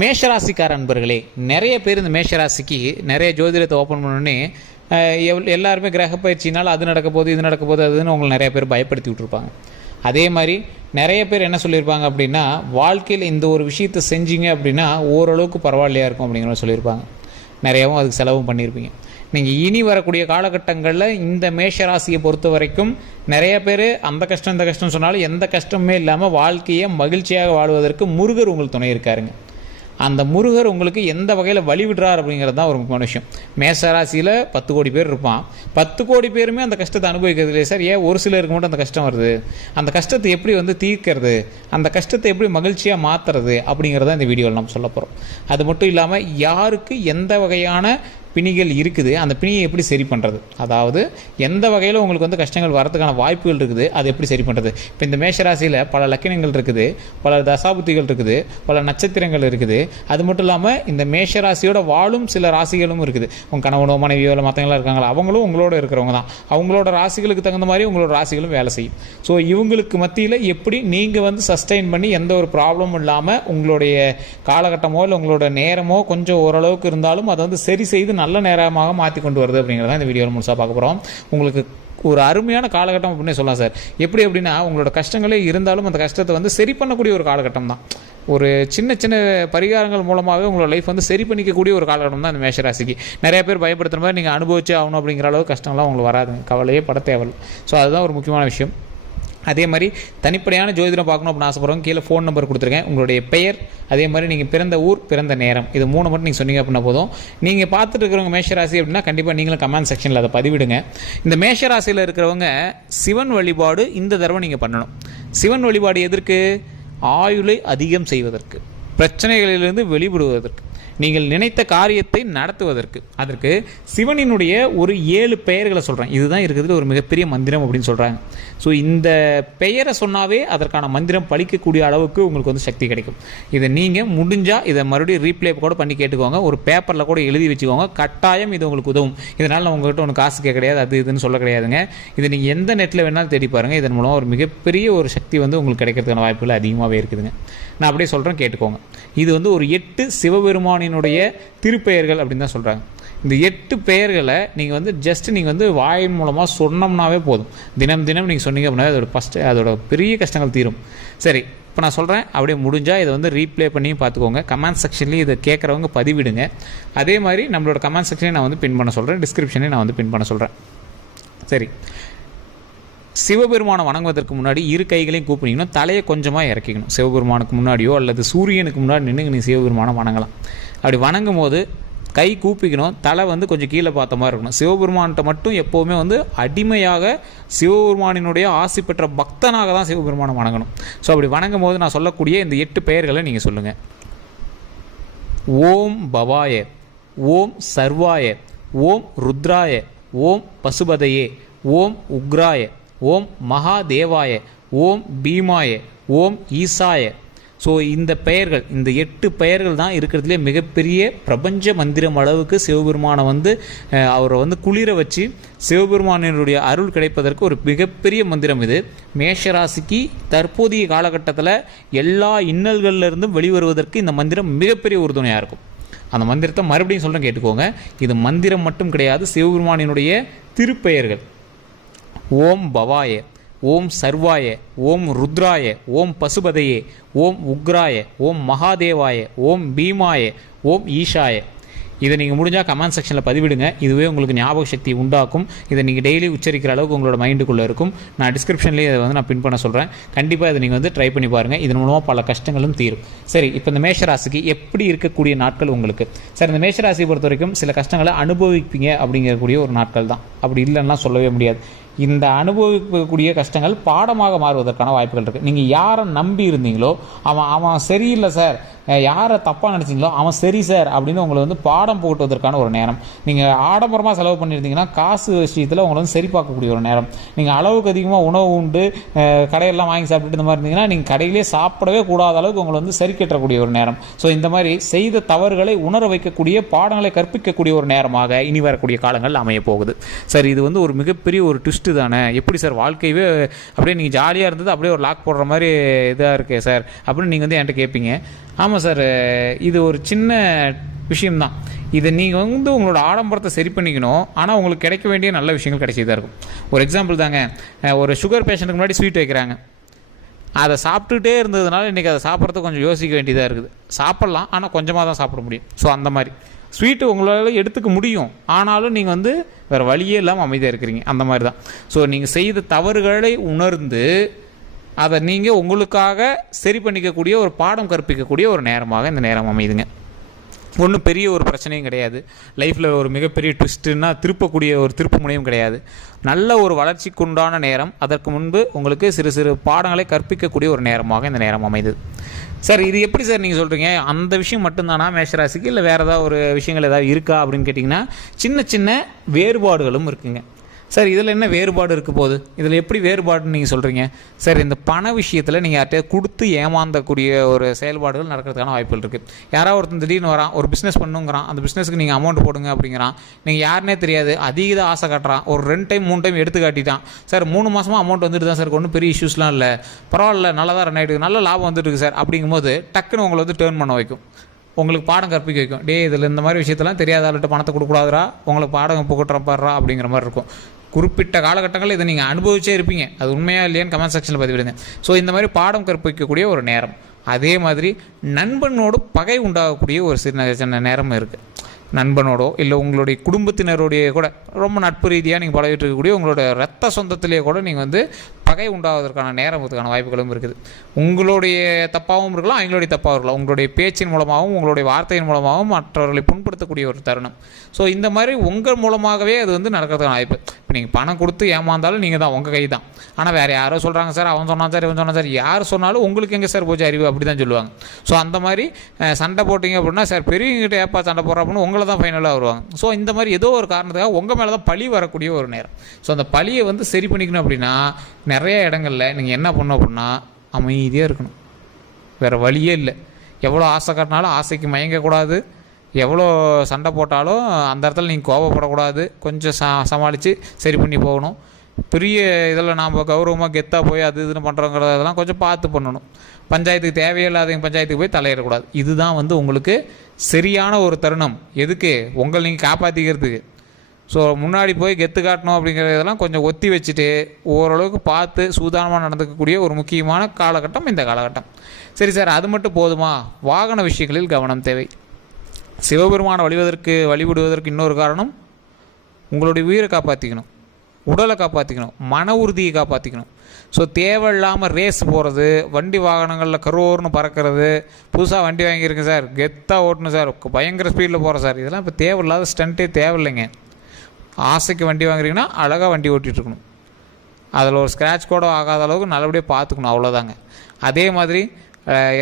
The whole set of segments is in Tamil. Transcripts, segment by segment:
மேஷராசிக்கார அன்பர்களே, நிறைய பேர் இந்த மேஷராசிக்கு நிறைய ஜோதிடத்தை ஓப்பன் பண்ணோடனே எல்லாருமே கிரக பயிற்சினால் அது நடக்க போகுது, இது நடக்க போகுது, அதுன்னு உங்களை நிறைய பேர் பயப்படுத்தி விட்டுருப்பாங்க. அதே மாதிரி நிறைய பேர் என்ன சொல்லியிருப்பாங்க அப்படின்னா, வாழ்க்கையில் இந்த ஒரு விஷயத்தை செஞ்சீங்க அப்படின்னா ஓரளவுக்கு பரவாயில்லையா இருக்கும் அப்படிங்கிற மாதிரி சொல்லியிருப்பாங்க. நிறையாவும் அதுக்கு செலவும் பண்ணியிருப்பீங்க. நீங்கள் இனி வரக்கூடிய காலகட்டங்களில் இந்த மேஷராசியை பொறுத்த வரைக்கும் நிறைய பேர் அந்த கஷ்டம் இந்த கஷ்டம் சொன்னாலும் எந்த கஷ்டமே இல்லாமல் வாழ்க்கையை மகிழ்ச்சியாக வாழ்வதற்கு முருகர் உங்களுக்கு துணை இருக்காருங்க. அந்த முருகர் உங்களுக்கு எந்த வகையில் வழிவிடுறார் அப்படிங்கிறது தான் ஒரு முக்கியமான விஷயம். மேஷராசியில் 10 கோடி பேர் இருப்பான். 10 கோடி பேருமே அந்த கஷ்டத்தை அனுபவிக்கிறது இல்லையே சார், ஏன் ஒரு சிலருக்கு மட்டும் அந்த கஷ்டம் வருது? அந்த கஷ்டத்தை எப்படி தீர்க்கிறது, அந்த கஷ்டத்தை எப்படி மகிழ்ச்சியாக மாற்றுறது அப்படிங்கிறத இந்த வீடியோவில் நம்ம சொல்ல போகிறோம். அது மட்டும் இல்லாமல் யாருக்கு எந்த வகையான பிணிகள் இருக்குது, அந்த பிணியை எப்படி சரி பண்ணுறது, அதாவது எந்த வகையில் உங்களுக்கு கஷ்டங்கள் வரதுக்கான வாய்ப்புகள் இருக்குது, அதை எப்படி சரி பண்ணுறது. இப்போ இந்த மேஷராசியில் பல லக்கினங்கள் இருக்குது, பல தசாபுத்திகள் இருக்குது, பல நட்சத்திரங்கள் இருக்குது. அது மட்டும் இல்லாமல் இந்த மேஷராசியோட வாழும் சில ராசிகளும் இருக்குது. உங்கள் கணவனோ மனைவியோ இல்லை மற்றவங்களாம் இருக்காங்களா, அவங்களும் உங்களோட இருக்கிறவங்க தான். அவங்களோட ராசிகளுக்கு தகுந்த மாதிரி உங்களோட ராசிகளும் வேலை செய்யும். ஸோ இவங்களுக்கு மத்தியில் எப்படி நீங்கள் சஸ்டெயின் பண்ணி எந்த ஒரு ப்ராப்ளமும் இல்லாமல் உங்களுடைய காலகட்டமோ இல்லை உங்களோட நேரமோ கொஞ்சம் ஓரளவுக்கு இருந்தாலும் அதை சரி செய்து நல்ல நேரமாக மாற்றி கொண்டு வருது அப்படிங்கிறத இந்த வீடியோவில் முழுசாக பார்க்க போகிறோம். உங்களுக்கு ஒரு அருமையான காலகட்டம் அப்படின்னே சொல்லலாம் சார். எப்படி அப்படின்னா, உங்களோட கஷ்டங்களே இருந்தாலும் அந்த கஷ்டத்தை சரி பண்ணக்கூடிய ஒரு காலகட்டம் தான். ஒரு சின்ன சின்ன பரிகாரங்கள் மூலமாகவே உங்களோட லைஃப் சரி பண்ணிக்கக்கூடிய ஒரு காலகட்டம் தான் இந்த மேஷராசிக்கு. நிறைய பேர் பயப்படுத்துகிற மாதிரி நீங்கள் அனுபவிச்சே ஆகணும் அப்படிங்கிற அளவு கஷ்டம்லாம் உங்களுக்கு வராதுங்க, கவலையே பட தேவையில்லை. ஸோ அதுதான் ஒரு முக்கியமான விஷயம். அதே மாதிரி தனிப்படையான ஜோதிடம் பார்க்கணும் அப்படின்னு ஆசைப்படுறவங்க கீழே ஃபோன் நம்பர் கொடுத்துருக்கேன். உங்களுடைய பெயர், அதே மாதிரி நீங்கள் பிறந்த ஊர், பிறந்த நேரம், இது 3 மட்டும் நீங்கள் சொன்னீங்க அப்படின்னா போதும். நீங்கள் பார்த்துட்டு இருக்கிறவங்க மேஷராசி அப்படின்னா கண்டிப்பாக நீங்களும் கமெண்ட் செக்ஷனில் அதை பதிவிடுங்க. இந்த மேஷராசியில் இருக்கிறவங்க சிவன் வழிபாடு இந்த தடவை நீங்கள் பண்ணணும். சிவன் வழிபாடு எதற்கு? ஆயுளை அதிகம் செய்வதற்கு, பிரச்சனைகளிலிருந்து வெளிவிடுவதற்கு, நீங்கள் நினைத்த காரியத்தை நடத்துவதற்கு. அதற்கு சிவனினுடைய ஒரு 7 பெயர்களை சொல்கிறேன். இதுதான் இருக்கிறதுல ஒரு மிகப்பெரிய மந்திரம் அப்படின்னு சொல்கிறாங்க. ஸோ இந்த பெயரை சொன்னாவே அதற்கான மந்திரம் பழிக்கக்கூடிய அளவுக்கு உங்களுக்கு சக்தி கிடைக்கும். இதை நீங்கள் முடிஞ்சால் இதை மறுபடியும் ரீப்ளே கூட பண்ணி கேட்டுக்கோங்க. ஒரு பேப்பரில் கூட எழுதி வச்சுக்கோங்க. கட்டாயம் இது உங்களுக்கு உதவும். இதனால் நான் உங்கள்கிட்ட ஒன்று காசு கேட்க கிடையாது, அது இதுன்னு சொல்ல கிடையாதுங்க. இதை நீங்கள் எந்த நெட்டில் வேணாலும் தேடி பாருங்கள். இதன் மூலம் ஒரு மிகப்பெரிய ஒரு சக்தி உங்களுக்கு கிடைக்கிறதுக்கான வாய்ப்புகள் அதிகமாகவே இருக்குதுங்க. நான் அப்படியே சொல்கிறேன், கேட்டுக்கோங்க. இது ஒரு 8 சிவபெருமானினுடைய திருப்பெயர்கள் அப்படின்னு தான் சொல்கிறாங்க. இந்த 8 பெயர்களை நீங்கள் ஜஸ்ட் நீங்கள் வாயின் மூலமாக சொன்னோம்னாவே போதும். தினம் தினம் நீங்கள் சொன்னீங்க அப்படின்னா அதோட பெரிய கஷ்டங்கள் தீரும். சரி, இப்போ நான் சொல்கிறேன், அப்படியே முடிஞ்சால் இதை ரீப்ளே பண்ணியும் பார்த்துக்கோங்க. கமெண்ட் செக்ஷன்லேயும் இதை கேட்குறவங்க பதிவிடுங்க. அதே மாதிரி நம்மளோட கமெண்ட் செக்ஷனையும் நான் பின் பண்ண சொல்கிறேன், டிஸ்கிரிப்ஷனையும் நான் பின் பண்ண சொல்கிறேன். சரி, சிவபெருமானை வணங்குவதற்கு முன்னாடி 2 கைகளையும் கூப்பினீங்கன்னா தலையை கொஞ்சமாக இறக்கிக்கணும். சிவபெருமானுக்கு முன்னாடியோ அல்லது சூரியனுக்கு முன்னாடி நின்று நீங்கள் சிவபெருமானை வணங்கலாம். அப்படி வணங்கும் போது கை கூப்பிக்கணும், தலை கொஞ்சம் கீழே பார்த்த மாதிரி இருக்கணும். சிவபெருமான்கிட்ட மட்டும் எப்போவுமே அடிமையாக சிவபெருமானினுடைய ஆசி பெற்ற பக்தனாக தான் சிவபெருமானை வணங்கணும். ஸோ அப்படி வணங்கும் போது நான் சொல்லக்கூடிய இந்த 8 பெயர்களை நீங்கள் சொல்லுங்கள். ஓம் பவாய, ஓம் சர்வாய, ஓம் ருத்ராய, ஓம் பசுபதையே, ஓம் உக்ராய, ஓம் மகாதேவாய, ஓம் பீமாய, ஓம் ஈசாய. ஸோ இந்த பெயர்கள், இந்த 8 பெயர்கள் தான் இருக்கிறதுலே மிகப்பெரிய பிரபஞ்ச மந்திரம் அளவுக்கு சிவபெருமானை அவரை குளிர வச்சு சிவபெருமானினுடைய அருள் கிடைப்பதற்கு ஒரு மிகப்பெரிய மந்திரம் இது. மேஷராசிக்கு தற்போதைய காலகட்டத்தில் எல்லா இன்னல்கள்லேருந்தும் வெளிவருவதற்கு இந்த மந்திரம் மிகப்பெரிய உறுதுணையாக இருக்கும். அந்த மந்திரத்தை மறுபடியும் சொல்கிறேன், கேட்டுக்கோங்க. இது மந்திரம் மட்டும் கிடையாது, சிவபெருமானினுடைய திருப்பெயர்கள். ஓம் பவாய, ஓம் சர்வாய, ஓம் ருத்ராய, ஓம் பசுபதையே, ஓம் உக்ராய, ஓம் மகாதேவாய, ஓம் பீமாய, ஓம் ஈஷாய. இதை நீங்கள் முடிஞ்சால் கமெண்ட் செக்ஷனில் பதிவிடுங்க. இதுவே உங்களுக்கு ஞாபக சக்தி உண்டாக்கும். இதை நீங்கள் டெய்லி உச்சரிக்கிற அளவுக்கு உங்களோட மைண்டுக்குள்ளே இருக்கும். நான் டிஸ்கிரிப்ஷன்லேயே இதை நான் பின் பண்ண சொல்கிறேன். கண்டிப்பாக இதை நீங்கள் ட்ரை பண்ணி பாருங்கள். இதன் மூலமாக பல கஷ்டங்களும் தீரும். சரி, இப்போ இந்த மேஷராசிக்கு எப்படி இருக்கக்கூடிய நாட்கள் உங்களுக்கு? சார், இந்த மேஷராசியை பொறுத்த வரைக்கும் சில கஷ்டங்களை அனுபவிப்பீங்க அப்படிங்கக்கூடிய ஒரு நாட்கள் தான். அப்படி இல்லைன்னா சொல்லவே முடியாது. இந்த அனுபவிக்கக்கூடிய கஷ்டங்கள் பாடமாக மாறுவதற்கான வாய்ப்புகள் இருக்குது. நீங்கள் யாரை நம்பி இருந்தீங்களோ அவன் சரியில்லை சார், யாரை தப்பாக நினச்சிங்களோ அவன் சரி சார் அப்படின்னு உங்களை பாடம் போட்டுவதற்கான ஒரு நேரம். நீங்கள் ஆடம்பரமாக செலவு பண்ணியிருந்தீங்கன்னா காசு விஷயத்தில் உங்களை சரி பார்க்கக்கூடிய ஒரு நேரம். நீங்கள் அளவுக்கு அதிகமாக உணவு உண்டு கடையெல்லாம் வாங்கி சாப்பிட்டுட்டு இந்த மாதிரி இருந்தீங்கன்னா நீங்கள் கடையிலே சாப்பிடவே கூடாத அளவுக்கு உங்களை சரி கட்டக்கூடிய ஒரு நேரம். ஸோ இந்த மாதிரி செய்த தவறுகளை உணர வைக்கக்கூடிய, பாடங்களை கற்பிக்கக்கூடிய ஒரு நேரமாக இனி வரக்கூடிய காலங்கள் அமைய போகுது. சார், இது ஒரு மிகப்பெரிய ஒரு ட்விஸ்ட் தானே. எப்படி சார் வாழ்க்கையவே அப்படியே நீங்கள் ஜாலியாக இருந்தது அப்படியே ஒரு லாக் போடுற மாதிரி இதாக இருக்கே சார் அப்படின்னு நீங்கள் என்கிட்ட கேட்பீங்க. ஆமாம் ஆமாம் சார், இது ஒரு சின்ன விஷயம்தான். இதை நீங்கள் வந்து உங்களோட ஆடம்பரத்தை சரி பண்ணிக்கணும். ஆனால் உங்களுக்கு கிடைக்க வேண்டிய நல்ல விஷயங்கள் கிடைச்சிதான் இருக்கும். ஒரு எக்ஸாம்பிள் தாங்க, ஒரு சுகர் பேஷண்ட்டுக்கு முன்னாடி ஸ்வீட் வைக்கிறாங்க. அதை சாப்பிட்டுட்டே இருந்ததுனால இன்றைக்கி அதை சாப்பிட்றதுக்கு கொஞ்சம் யோசிக்க வேண்டியதாக இருக்குது. சாப்பிட்லாம், ஆனால் கொஞ்சமாக தான் சாப்பிட முடியும். ஸோ அந்த மாதிரி ஸ்வீட்டு உங்களால் எடுத்துக்க முடியும், ஆனாலும் நீங்கள் வந்து வேறு வழியே இல்லாமல் அமைதியாக இருக்கிறீங்க. அந்த மாதிரி தான். ஸோ நீங்கள் செய்த தவறுகளை உணர்ந்து அதை நீங்கள் உங்களுக்காக சரி பண்ணிக்கக்கூடிய ஒரு பாடம் கற்பிக்கக்கூடிய ஒரு நேரமாக இந்த நேரம் அமையுதுங்க. ஒன்றும் பெரிய ஒரு பிரச்சனையும் கிடையாது. லைஃப்பில் ஒரு மிகப்பெரிய ட்விஸ்ட்டுன்னா திருப்பக்கூடிய ஒரு திருப்பு முனையும் கிடையாது. நல்ல ஒரு வளர்ச்சிக்கு உண்டான நேரம். அதற்கு முன்பு உங்களுக்கு சிறு சிறு பாடங்களை கற்பிக்கக்கூடிய ஒரு நேரமாக இந்த நேரம் அமைது. சார், இது எப்படி சார் நீங்கள் சொல்கிறீங்க? அந்த விஷயம் மட்டும்தானா மேஷராசிக்கு, இல்லை வேறு ஏதாவது ஒரு விஷயங்கள் ஏதாவது இருக்கா அப்படின்னு கேட்டிங்கன்னா, சின்ன சின்ன வேறுபாடுகளும் இருக்குங்க. சார், இதில் என்ன வேறுபாடு இருக்க போகுது? இதில் எப்படி வேறுபாடுன்னு நீங்கள் சொல்கிறீங்க? சார், இந்த பண விஷயத்தில் நீங்கள் யார்கிட்ட கொடுத்து ஏமாந்தக்கூடிய ஒரு செயல்பாடுகள் நடக்கிறதுக்கான வாய்ப்புகள் இருக்குது. யாராவது ஒருத்தன் திடீர்னு வரான், ஒரு பிஸ்னஸ் பண்ணுங்கிறான், அந்த பிஸ்னஸுக்கு நீங்கள் அமௌண்ட் போடுங்க அப்படிங்கிறான். நீங்கள் யாருன்னே தெரியாது, அதிக ஆசை காட்டுறான். ஒரு 2 டைம் 3 டைம் எடுத்து காட்டிட்டான். சார், 3 மாதமாக அமௌண்ட் வந்துட்டு தான் சார், ஒன்றும் பெரிய இஷ்யூஸ்லாம் இல்லை, பரவாயில்ல, நல்லா தான் ரன் ஆகிட்டு, நல்ல லாபம் வந்துட்டு இருக்குது சார் அப்படிங்கும்போது டக்குன்னு உங்களை வந்து டேர்ன் பண்ண வைக்கும். உங்களுக்கு பாடம் கற்பிக்க வைக்கும். இதில் இந்த மாதிரி விஷயத்தெல்லாம் தெரியாத ஆள்கிட்ட பணத்தை கொடுக்கூடாதுரா, உங்களுக்கு பாடம் புகட்டுறப்பாடுறா அப்படிங்கிற மாதிரி இருக்கும். குறிப்பிட்ட காலகட்டங்களில் இதை நீங்கள் அனுபவிச்சே இருப்பீங்க. அது உண்மையாக இல்லையான்னு கமெண்ட் செக்ஷனில் பதிவிடுங்க. ஸோ இந்த மாதிரி பாடம் கற்பிக்கக்கூடிய ஒரு நேரம். அதே மாதிரி நண்பனோடு பகை உண்டாகக்கூடிய ஒரு சின்ன நேரம் இருக்குது. நண்பனோடோ இல்லை உங்களுடைய குடும்பத்தினருடைய கூட ரொம்ப நட்பு ரீதியாக நீங்கள் பழகிட்டு இருக்கக்கூடிய உங்களோட ரத்த சொந்தத்திலேயே கூட நீங்கள் வந்து பகை உண்டாவதற்கான நேரத்துக்கான வாய்ப்புகளும் இருக்குது. உங்களுடைய தப்பாகவும் இருக்கலாம், அவங்களுடைய தப்பாகவும் இருக்கலாம். உங்களுடைய பேச்சின் மூலமாகவும் உங்களுடைய வார்த்தையின் மூலமாகவும் மற்றவர்களை புண்படுத்தக்கூடிய ஒரு தருணம். ஸோ இந்த மாதிரி உங்கள் மூலமாகவே அது வந்து நடக்கிறதுக்கான வாய்ப்பு. இப்போ நீங்கள் பணம் கொடுத்து ஏமாந்தாலும் நீங்கள் தான், உங்கள் கை தான். ஆனால் வேறு யாரோ சொல்கிறாங்க சார், அவன் சொன்னான் சார், இவன் சொன்னான் சார், யார் சொன்னாலும் உங்களுக்கு எங்கே சார் போச்சு அறிவு, அப்படி தான் சொல்லுவாங்க. ஸோ அந்த மாதிரி சண்டை போட்டிங்க அப்படின்னா, சார் பெரியவங்கிட்ட ஏப்பா சண்டை போடுற அப்படின்னு உங்களை தான் ஃபைனலாக வருவாங்க. ஸோ இந்த மாதிரி ஏதோ ஒரு காரணத்துக்காக உங்கள் மேலே தான் பழி வரக்கூடிய ஒரு நேரம். ஸோ அந்த பழியை வந்து சரி பண்ணிக்கணும் அப்படின்னா நிறைய இடங்களில் நீங்கள் என்ன பண்ணணும் அப்படின்னா அமைதியாக இருக்கணும். வேறு வழியே இல்லை. எவ்வளோ ஆசை காட்டினாலும் ஆசைக்கு மயங்கக்கூடாது. எவ்வளோ சண்டை போட்டாலும் அந்த இடத்துல நீங்கள் கோபப்படக்கூடாது. கொஞ்சம் சமாளித்து சரி பண்ணி போகணும். பெரிய இதில் நாம் கௌரவமாக கெத்தாக போய் அது இதுன்னு பண்ணுறோங்கிறதெல்லாம் கொஞ்சம் பார்த்து பண்ணணும். பஞ்சாயத்துக்கு தேவையில்லாதவங்க பஞ்சாயத்துக்கு போய் தலையிடக்கூடாது. இதுதான் வந்து உங்களுக்கு சரியான ஒரு தருணம். எதுக்கு? உங்களை நீங்கள் காப்பாற்றிக்கிறதுக்கு. ஸோ முன்னாடி போய் கெத்து காட்டணும் அப்படிங்கிறதெல்லாம் கொஞ்சம் ஒத்தி வச்சுட்டு ஓரளவுக்கு பார்த்து சூதானமாக நடந்துக்கக்கூடிய ஒரு முக்கியமான காலகட்டம் இந்த காலகட்டம். சரி சார், அது மட்டும் போதுமா? வாகன விஷயங்களில் கவனம் தேவை. சிவபெருமானை வழிபடுவதற்கு இன்னொரு காரணம், உங்களுடைய உயிரை காப்பாற்றிக்கணும், உடலை காப்பாற்றிக்கணும், மன உறுதியை காப்பாற்றிக்கணும். ஸோ தேவையில்லாமல் ரேஸ் போகிறது, வண்டி வாகனங்களில் கரோர்னு பறக்கிறது, புதுசாக வண்டி வாங்கியிருக்கேன் சார், கெத்தாக ஓட்டணும் சார், பயங்கர ஸ்பீடில் போகிறேன் சார், இதெல்லாம் இப்போ தேவையில்லாத ஸ்டண்ட்டே தேவையில்லைங்க. ஆசைக்கு வண்டி வாங்குறீங்கன்னா அழகாக வண்டி ஓட்டிகிட்டு இருக்கணும். அதில் ஒரு ஸ்க்ராட்ச் கூட ஆகாத அளவுக்கு நல்லபடியாக பார்த்துக்கணும், அவ்வளோதாங்க. அதே மாதிரி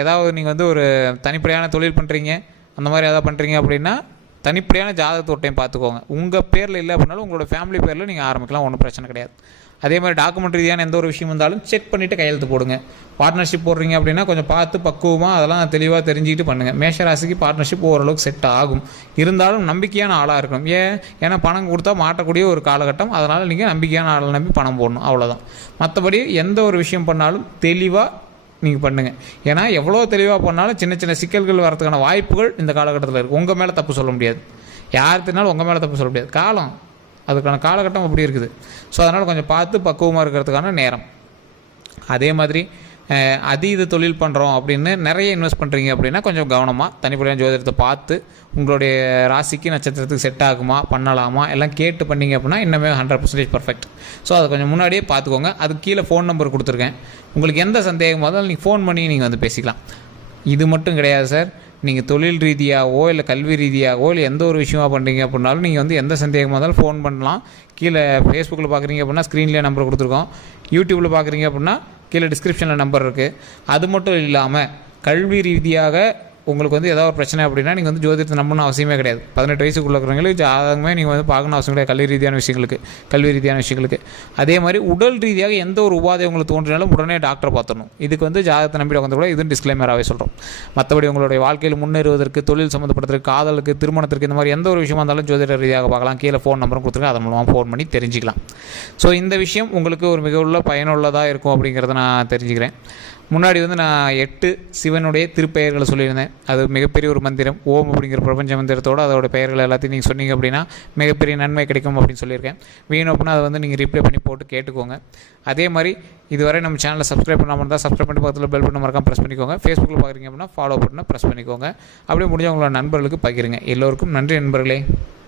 ஏதாவது நீங்கள் வந்து ஒரு தனிப்படையான தொழில் பண்ணுறீங்க, அந்த மாதிரி எதாவது பண்ணுறீங்க அப்படின்னா தனிப்படையான ஜாதகத்தை ஒரு டைம் பார்த்துக்கோங்க. உங்கள் பேரில் இல்லை அப்படின்னாலும் உங்களோட ஃபேமிலி பேரில் நீங்கள் ஆரம்பிக்கலாம், ஒன்றும் பிரச்சனை கிடையாது. அதே மாதிரி டாக்குமெண்ட் ரீதியான எந்த ஒரு விஷயம் இருந்தாலும் செக் பண்ணிவிட்டு கையெழுத்து போடுங்க. பார்ட்னர்ஷிப் போடுறீங்க அப்படின்னா கொஞ்சம் பார்த்து பக்குவமாக அதெல்லாம் தெளிவாக தெரிஞ்சுக்கிட்டு பண்ணுங்கள். மேஷராசிக்கு பார்ட்னர்ஷிப் ஓரளவுக்கு செட் ஆகும். இருந்தாலும் நம்பிக்கையான ஆளாக இருக்கணும். ஏன்னா பணம் கொடுத்தா மாட்டக்கூடிய ஒரு காலகட்டம். அதனால் நீங்கள் நம்பிக்கையான ஆளை நம்பி பணம் போடணும், அவ்வளோதான். மற்றபடி எந்த ஒரு விஷயம் பண்ணாலும் தெளிவாக நீங்கள் பண்ணுங்கள். ஏன்னா எவ்வளோ தெளிவாக பண்ணாலும் சின்ன சின்ன சிக்கல்கள் வரதுக்கான வாய்ப்புகள் இந்த காலகட்டத்தில் இருக்குது. உங்கள் மேலே தப்பு சொல்ல முடியாது, யாருத்தினாலும் உங்கள் மேலே தப்பு சொல்ல முடியாது. காலம் அதுக்கான காலகட்டம் அப்படி இருக்குது. ஸோ அதனால் கொஞ்சம் பார்த்து பக்குவமாக இருக்கிறதுக்கான நேரம். அதே மாதிரி அதீத தொழில் பண்ணுறோம் அப்படின்னு நிறைய இன்வெஸ்ட் பண்ணுறீங்க அப்படின்னா கொஞ்சம் கவனமாக தனிப்படையான ஜோதிடத்தை பார்த்து உங்களுடைய ராசிக்கு நட்சத்திரத்துக்கு செட் ஆகுமா, பண்ணலாமா எல்லாம் கேட்டு பண்ணிங்க அப்படின்னா இன்னுமே 100% பர்ஃபெக்ட். ஸோ அதை கொஞ்சம் முன்னாடியே பார்த்துக்கோங்க. அதுக்கு கீழே ஃபோன் நம்பர் கொடுத்துருக்கேன். உங்களுக்கு எந்த சந்தேகமாக இருந்தாலும் நீங்கள் ஃபோன் பண்ணி நீங்கள் வந்து பேசிக்கலாம். இது மட்டும் கிடையாது சார், நீங்கள் தொழில் ரீதியாகவோ இல்லை கல்வி ரீதியாகவோ இல்லை எந்த ஒரு விஷயமாக பண்ணுறீங்க அப்படின்னாலும் நீங்கள் வந்து எந்த சந்தேகமாக இருந்தாலும் ஃபோன் பண்ணலாம். கீழே ஃபேஸ்புக்கில் பார்க்குறீங்க அப்படின்னா ஸ்க்ரீன்லேயே நம்பர் கொடுத்துருக்கோம். யூடியூப்பில் பார்க்குறீங்க அப்படின்னா கீழே டிஸ்கிரிப்ஷனில் நம்பர் இருக்குது. அது மட்டும் இல்லாமல் கல்வி ரீதியாக உங்களுக்கு வந்து ஏதாவது ஒரு பிரச்சனை அப்படின்னா நீங்கள் வந்து ஜோதிடத்தை நம்பணும்னு அவசியமே கிடையாது. 18 வயசுக்குள்ள இருக்கிறவங்களுக்கு ஜாதகமே நீங்கள் வந்து பார்க்கணும் அவசியம் கிடையாது. கல்வி ரீதியான விஷயங்களுக்கு. அதே மாதிரி உடல் ரீதியாக எந்த ஒரு உபாதை உங்களுக்கு தோன்றினாலும் உடனே டாக்டரை பார்த்துடணும். இதுக்கு வந்து ஜாதகத்தை நம்பி உட்காந்து கூட இதுவும் டிஸ்க்ளைமராகவே சொல்கிறோம். மற்றபடி உங்களுடைய வாழ்க்கையில் முன்னேறுவதற்கு, தொழில் சம்மந்தப்படுறதுக்கு, காதலுக்கு, திருமணத்திற்கு, இந்த மாதிரி எந்த ஒரு விஷயமா இருந்தாலும் ஜோதிட ரீதியாக பார்க்கலாம். கீழே ஃபோன் நம்பரும் கொடுத்துருக்கேன், அதன் மூலமாக ஃபோன் பண்ணி தெரிஞ்சிக்கலாம். ஸோ இந்த விஷயம் உங்களுக்கு ஒரு மிக உள்ள பயனுள்ளதாக இருக்கும் அப்படிங்கிறத நான் தெரிஞ்சுக்கிறேன். முன்னாடி வந்து நான் 8 சிவனுடைய திருப்பெயர்களை சொல்லியிருந்தேன். அது மிகப்பெரிய ஒரு மந்திரம். ஓம் அப்படிங்கிற பிரபஞ்ச மந்திரத்தோடு அதோட பெயர்கள் எல்லாத்தையும் நீங்கள் சொன்னீங்க அப்படின்னா மிகப்பெரிய நன்மை கிடைக்கும் அப்படின்னு சொல்லியிருக்கேன். வேணும் அப்படின்னா அதை வந்து நீங்கள் ரிப்ளை பண்ணி போட்டு கேட்டுக்கோங்க. அதே மாதிரி இதுவரை நம்ம சேனலை சப்ஸ்கிரைப் பண்ணாமல் இருந்தால் சப்ஸ்கிரைப் பண்ணி பக்கத்தில் பெல் பட்டன் மறக்காம ப்ரெஸ் பண்ணிக்கோங்க. ஃபேஸ்புக்கில் பார்க்குறீங்க அப்படின்னா ஃபாலோ பட்டனை ப்ரெஸ் பண்ணிக்கோங்க. அப்படியே முடிஞ்ச உங்களோட நண்பர்களுக்கு பகிருங்க. எல்லோருக்கும் நன்றி நண்பர்களே.